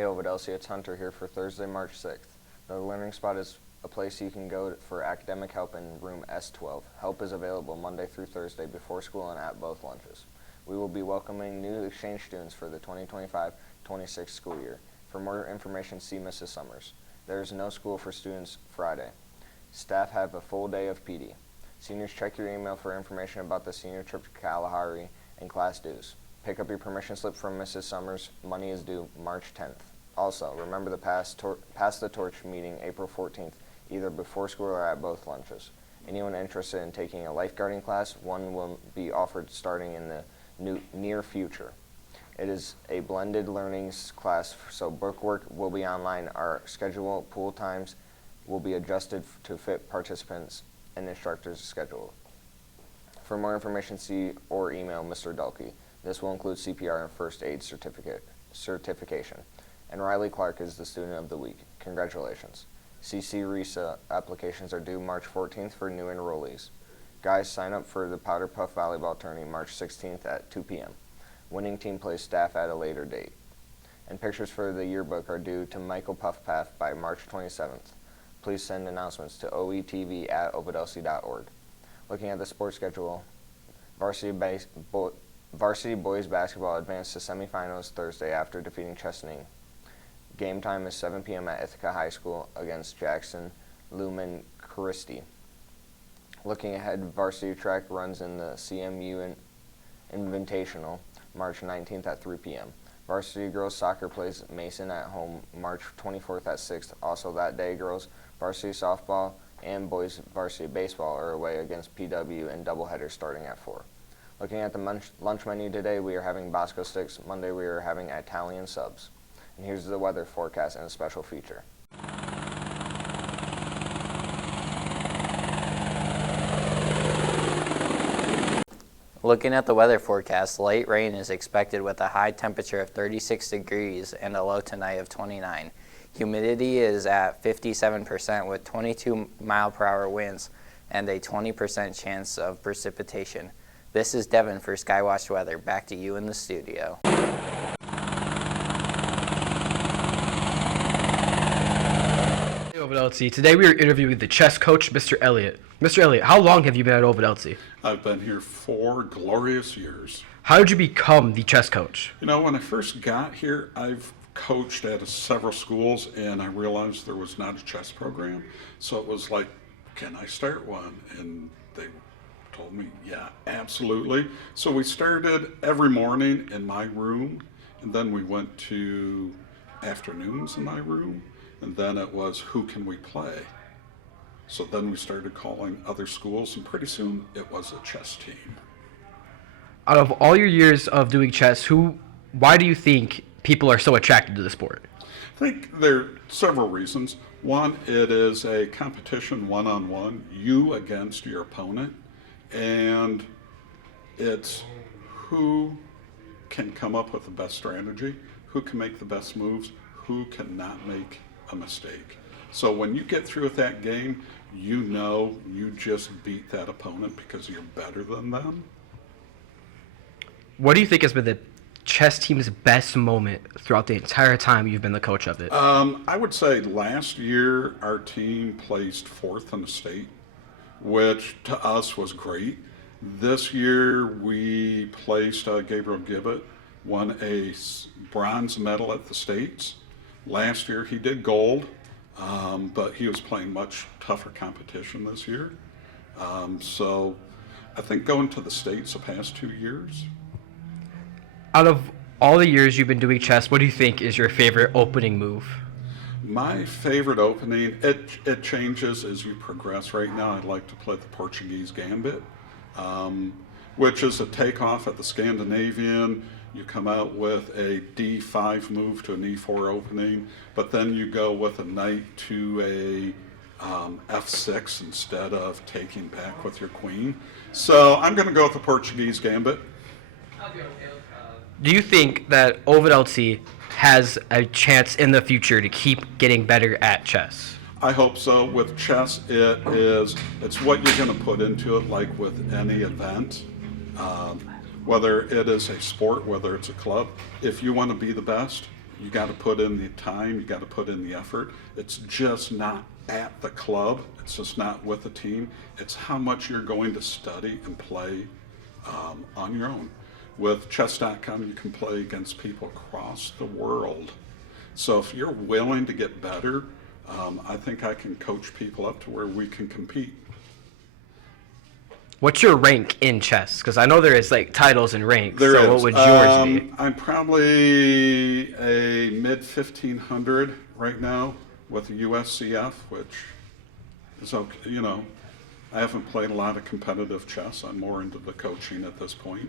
Hey Ovid-Elsie, it's Hunter here for Thursday, March 6th. The Learning Spot is a place you can go for academic help in room S12. Help is available Monday through Thursday before school and at both lunches. We will be welcoming new exchange students for the 2025-26 school year. For more information, see Mrs. Summers. There is no school for students Friday. Staff have a full day of PD. Seniors, check your email for information about the senior trip to Kalahari and class dues. Pick up your permission slip from Mrs. Summers. Money is due March 10th. Also, remember the Pass the Torch meeting April 14th, either before school or at both lunches. Anyone interested in taking a lifeguarding class, one will be offered starting in the near future. It is a blended learning class, so bookwork will be online. Our schedule, pool times will be adjusted to fit participants and instructors' schedule. For more information, see or email Mr. Dulke. This will include CPR and first aid certification. And Riley Clark is the student of the week. Congratulations. CC RESA applications are due March 14th for new enrollees. Guys, sign up for the Powder Puff Volleyball Tourney March 16th at 2 p.m. Winning team plays staff at a later date. And pictures for the yearbook are due to Michael Puffpath by March 27th. Please send announcements to OETV@ovid-elsie.org. Looking at the sports schedule, varsity boys basketball advanced to semifinals Thursday after defeating Chesaning. Game time is 7 p.m. at Ithaca High School against Jackson Lumen Christi. Looking ahead, varsity track runs in the CMU Invitational March 19th at 3 p.m. Varsity girls soccer plays Mason at home March 24th at 6. Also that day, girls varsity softball and boys varsity baseball are away against PW and doubleheader starting at 4. Looking at the lunch menu today, we are having Bosco sticks. Monday, we are having Italian subs. And here's the weather forecast and a special feature. Looking at the weather forecast, light rain is expected with a high temperature of 36 degrees and a low tonight of 29. Humidity is at 57% with 22 mile-per-hour winds and a 20% chance of precipitation. This is Devin for Skywatch Weather. Back to you in the studio. Hey, Ovid-Elsie. Today we are interviewing the chess coach, Mr. Elliott. Mr. Elliott, how long have you been at Ovid-Elsie? I've been here 4 glorious years. How did you become the chess coach? You know, when I first got here, I've coached at several schools, and I realized there was not a chess program. So it was like, can I start one? And they told me, yeah, absolutely. So we started every morning in my room, and then we went to afternoons in my room, and then it was, who can we play? So then we started calling other schools, and pretty soon it was a chess team. Out of all your years of doing chess, why do you think people are so attracted to the sport? I think there are several reasons. One, it is a competition one-on-one, you against your opponent, and it's who can come up with the best strategy, who can make the best moves, who cannot make a mistake. So when you get through with that game, you know you just beat that opponent because you're better than them. What do you think has been the chess team's best moment throughout the entire time you've been the coach of it? I would say last year our team placed 4th in the state, which to us was great. This year we placed Gabriel Gibbett, won a bronze medal at the states. Last year he did gold, but he was playing much tougher competition this year. So I think going to the states the past 2 years. Out of all the years you've been doing chess, what do you think is your favorite opening move? My favorite opening, it changes as you progress. Right now I'd like to play the Portuguese Gambit, which is a takeoff at the Scandinavian. You come out with a D5 move to an E4 opening, but then you go with a knight to a F6 instead of taking back with your queen. So I'm going to go with the Portuguese Gambit. Do you think that Ovid-Elsie has a chance in the future to keep getting better at chess? I hope so. With chess, it's what you're going to put into it, like with any event. Whether it is a sport, whether it's a club, if you want to be the best, You got to put in the time, you got to put in the effort. It's just not at the club, it's just not with the team. It's how much you're going to study and play on your own. With chess.com, you can play against people across the world. So if you're willing to get better, I think I can coach people up to where we can compete. What's your rank in chess? Because I know there is like titles and ranks. There so is. what would yours be? I'm probably a mid 1500 right now with the USCF, which is okay. You know, I haven't played a lot of competitive chess. I'm more into the coaching at this point.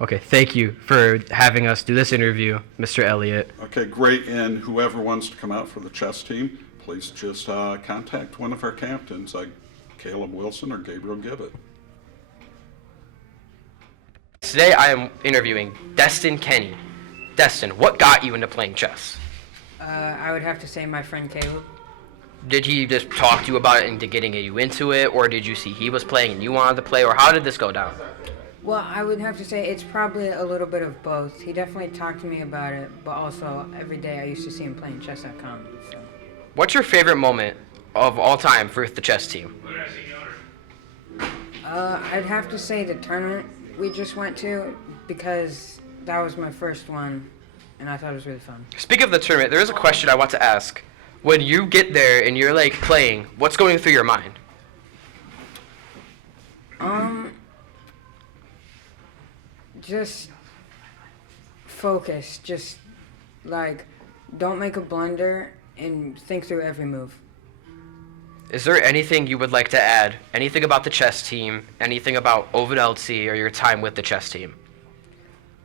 Okay, thank you for having us do this interview, Mr. Elliott. Okay, great. And whoever wants to come out for the chess team, please just contact one of our captains, like Caleb Wilson or Gabriel Gibbett. Today I am interviewing Destin Kenny. Destin, what got you into playing chess? I would have to say my friend Caleb. Did he just talk to you about it and getting you into it, or did you see he was playing and you wanted to play, or how did this go down? Well, I would have to say it's probably a little bit of both. He definitely talked to me about it, but also every day I used to see him playing chess.com. So. What's your favorite moment of all time for the chess team? I'd have to say the tournament we just went to, because that was my first one, and I thought it was really fun. Speaking of the tournament, there is a question I want to ask. When you get there and you're like playing, what's going through your mind? Just focus. Just like don't make a blunder and think through every move. Is there anything you would like to add? Anything about the chess team? Anything about Ovid-Elsie or your time with the chess team?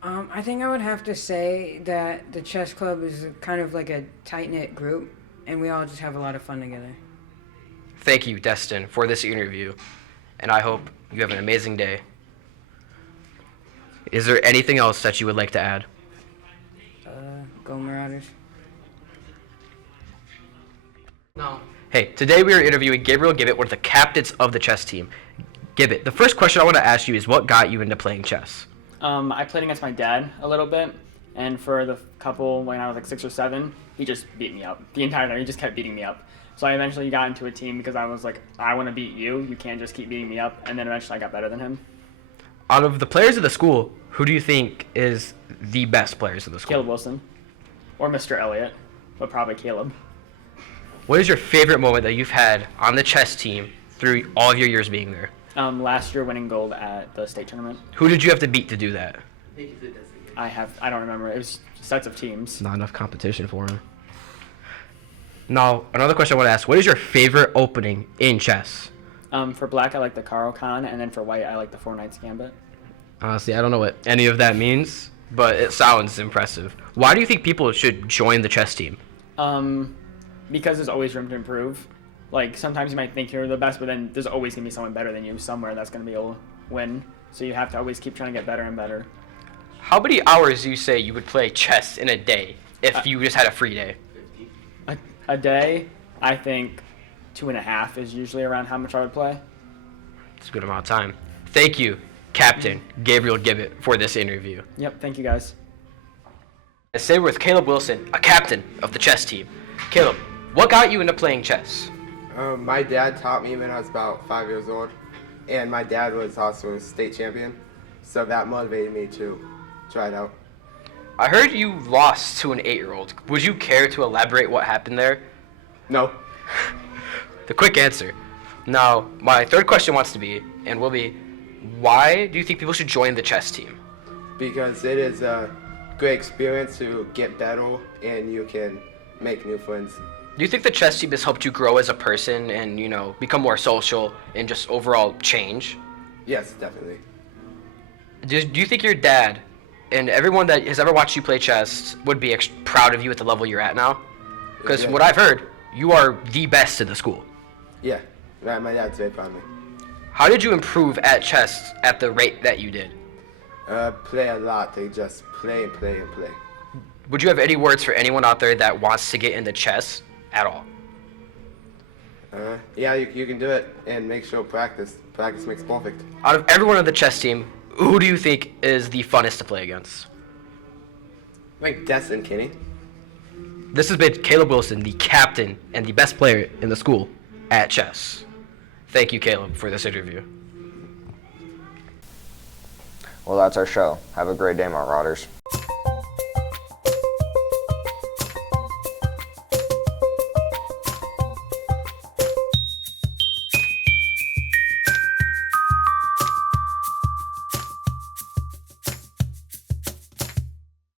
I think I would have to say that the chess club is kind of like a tight-knit group, and we all just have a lot of fun together. Thank you, Destin, for this interview, and I hope you have an amazing day. Is there anything else that you would like to add? Go Marauders. No. Hey, today we are interviewing Gabriel Gibbett, one of the captains of the chess team. Gibbett, the first question I want to ask you is what got you into playing chess? I played against my dad a little bit, and for the couple when I was like 6 or 7, he just beat me up. The entire time, he just kept beating me up. So I eventually got into a team because I was like, I want to beat you. You can't just keep beating me up. And then eventually I got better than him. Out of the players of the school, who do you think is the best players of the school? Caleb Wilson. Or Mr. Elliott, but probably Caleb. What is your favorite moment that you've had on the chess team through all of your years being there? Last year winning gold at the state tournament. Who did you have to beat to do that? I don't remember. It was sets of teams. Not enough competition for him. Now, another question I want to ask. What is your favorite opening in chess? For black, I like the Caro Kann, and then for white, I like the 4 Knights Gambit. Honestly, I don't know what any of that means, but it sounds impressive. Why do you think people should join the chess team? Because there's always room to improve. Like, sometimes you might think you're the best, but then there's always going to be someone better than you somewhere that's going to be able to win. So you have to always keep trying to get better and better. How many hours do you say you would play chess in a day if you just had a free day? A day, I think 2.5 is usually around how much I would play. It's a good amount of time. Thank you, Captain Gabriel Gibbett, for this interview. Yep, thank you guys. I say we're with Caleb Wilson, a captain of the chess team. Caleb, what got you into playing chess? My dad taught me when I was about 5 years old, and my dad was also a state champion, so that motivated me to try it out. I heard you lost to an 8-year-old. Would you care to elaborate what happened there? No. The quick answer. Now, my third question wants to be, and will be, why do you think people should join the chess team? Because it is a great experience to get better, and you can make new friends. Do you think the chess team has helped you grow as a person and, you know, become more social and just overall change? Yes, definitely. Do you think your dad and everyone that has ever watched you play chess would be proud of you at the level you're at now? Because Yeah. what I've heard, you are the best in the school. Yeah, right, my dad's very proud of me. How did you improve at chess at the rate that you did? Play a lot. They just play and play and play. Would you have any words for anyone out there that wants to get into chess at all? Yeah, you can do it, and make sure practice. Practice makes perfect. Out of everyone on the chess team, who do you think is the funnest to play against? I think Destin Kenny. This has been Caleb Wilson, the captain and the best player in the school at chess. Thank you, Caleb, for this interview. Well, that's our show. Have a great day, Marauders.